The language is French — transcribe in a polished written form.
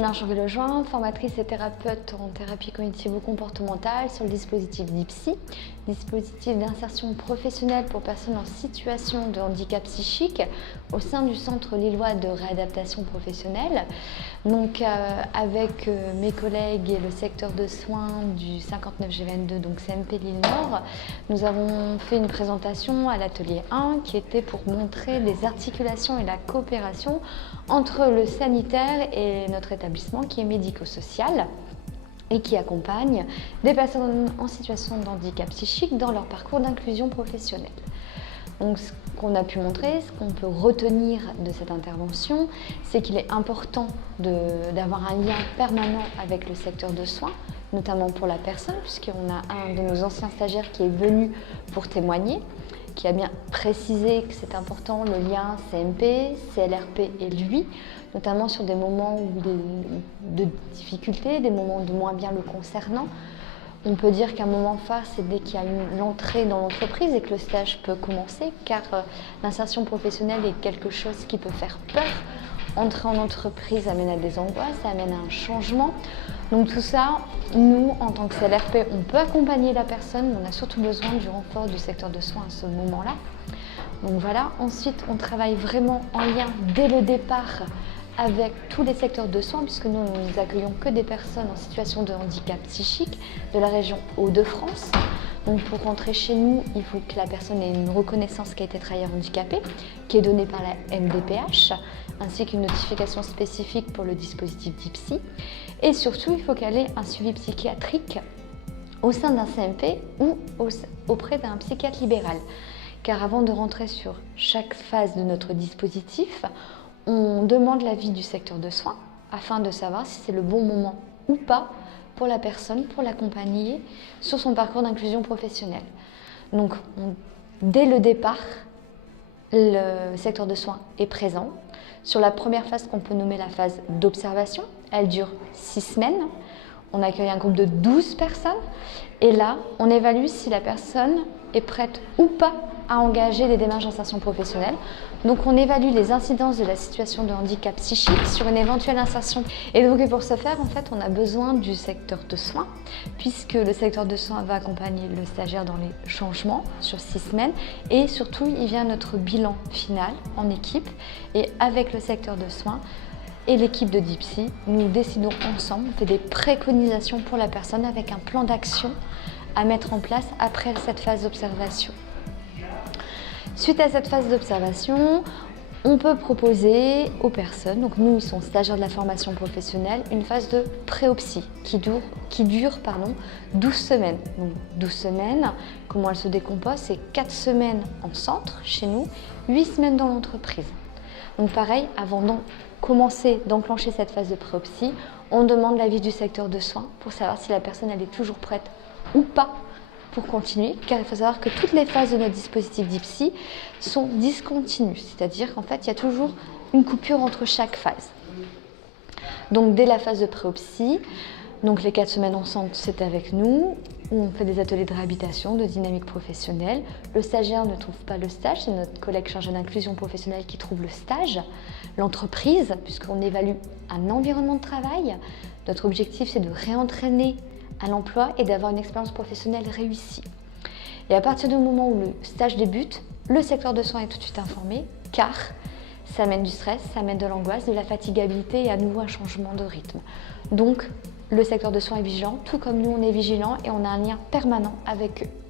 Marjorie Lejoin, formatrice et thérapeute en thérapie cognitivo-comportementale sur le dispositif DIPSY, dispositif d'insertion professionnelle pour personnes en situation de handicap psychique au sein du Centre lillois de réadaptation professionnelle. Donc avec mes collègues et le secteur de soins du 59G22, donc CMP Lille-Nord, nous avons fait une présentation à l'atelier 1 qui était pour montrer les articulations et la coopération entre le sanitaire et notre établissement qui est médico-social et qui accompagne des personnes en situation de handicap psychique dans leur parcours d'inclusion professionnelle. Donc ce qu'on a pu montrer, ce qu'on peut retenir de cette intervention, c'est qu'il est important d'avoir un lien permanent avec le secteur de soins, notamment pour la personne, puisqu'on a un de nos anciens stagiaires qui est venu pour témoigner, qui a bien précisé que c'est important le lien CMP, CLRP et lui, notamment sur des moments de difficulté, des moments de moins bien le concernant. On peut dire qu'un moment phare, c'est dès qu'il y a l'entrée dans l'entreprise et que le stage peut commencer, car l'insertion professionnelle est quelque chose qui peut faire peur. Entrer en entreprise amène à des angoisses, ça amène à un changement. Donc tout ça, nous, en tant que CLRP, on peut accompagner la personne, mais on a surtout besoin du renfort du secteur de soins à ce moment-là. Donc voilà, ensuite, on travaille vraiment en lien dès le départ avec tous les secteurs de soins, puisque nous accueillons que des personnes en situation de handicap psychique de la région Hauts-de-France. Donc pour rentrer chez nous, il faut que la personne ait une reconnaissance qu'a été travailleur handicapé, qui est donnée par la MDPH, ainsi qu'une notification spécifique pour le dispositif DIPSY. Et surtout, il faut qu'elle ait un suivi psychiatrique au sein d'un CMP ou auprès d'un psychiatre libéral. Car avant de rentrer sur chaque phase de notre dispositif, on demande l'avis du secteur de soins afin de savoir si c'est le bon moment ou pas pour la personne, pour l'accompagner sur son parcours d'inclusion professionnelle. Donc, dès le départ, le secteur de soins est présent. Sur la première phase qu'on peut nommer la phase d'observation, elle dure 6 semaines. On accueille un groupe de 12 personnes et là, on évalue si la personne est prête ou pas à engager des démarches d'insertion professionnelle. Donc on évalue les incidences de la situation de handicap psychique sur une éventuelle insertion. Et donc pour ce faire, en fait, on a besoin du secteur de soins, puisque le secteur de soins va accompagner le stagiaire dans les changements sur 6 semaines. Et surtout, il vient notre bilan final en équipe. Et avec le secteur de soins et l'équipe de DIPSY, nous décidons ensemble, on fait des préconisations pour la personne avec un plan d'action à mettre en place après cette phase d'observation. Suite à cette phase d'observation, on peut proposer aux personnes, donc nous ils sont stagiaires de la formation professionnelle, une phase de préopsie qui dure 12 semaines. Donc 12 semaines, comment elle se décompose, c'est 4 semaines en centre chez nous, 8 semaines dans l'entreprise. Donc pareil, avant d'enclencher cette phase de préopsie, on demande l'avis du secteur de soins pour savoir si la personne elle est toujours prête ou pas pour continuer, car il faut savoir que toutes les phases de notre dispositif DIPSY sont discontinues, c'est-à-dire qu'en fait, il y a toujours une coupure entre chaque phase. Donc dès la phase de préopsie, donc les 4 semaines en centre, c'est avec nous, où on fait des ateliers de réhabilitation, de dynamique professionnelle. Le stagiaire ne trouve pas le stage, c'est notre collègue chargé d'inclusion professionnelle qui trouve le stage. L'entreprise, puisqu'on évalue un environnement de travail, notre objectif c'est de réentraîner à l'emploi et d'avoir une expérience professionnelle réussie. Et à partir du moment où le stage débute, le secteur de soins est tout de suite informé, car ça amène du stress, ça amène de l'angoisse, de la fatigabilité et à nouveau un changement de rythme. Donc le secteur de soins est vigilant, tout comme nous on est vigilants et on a un lien permanent avec eux.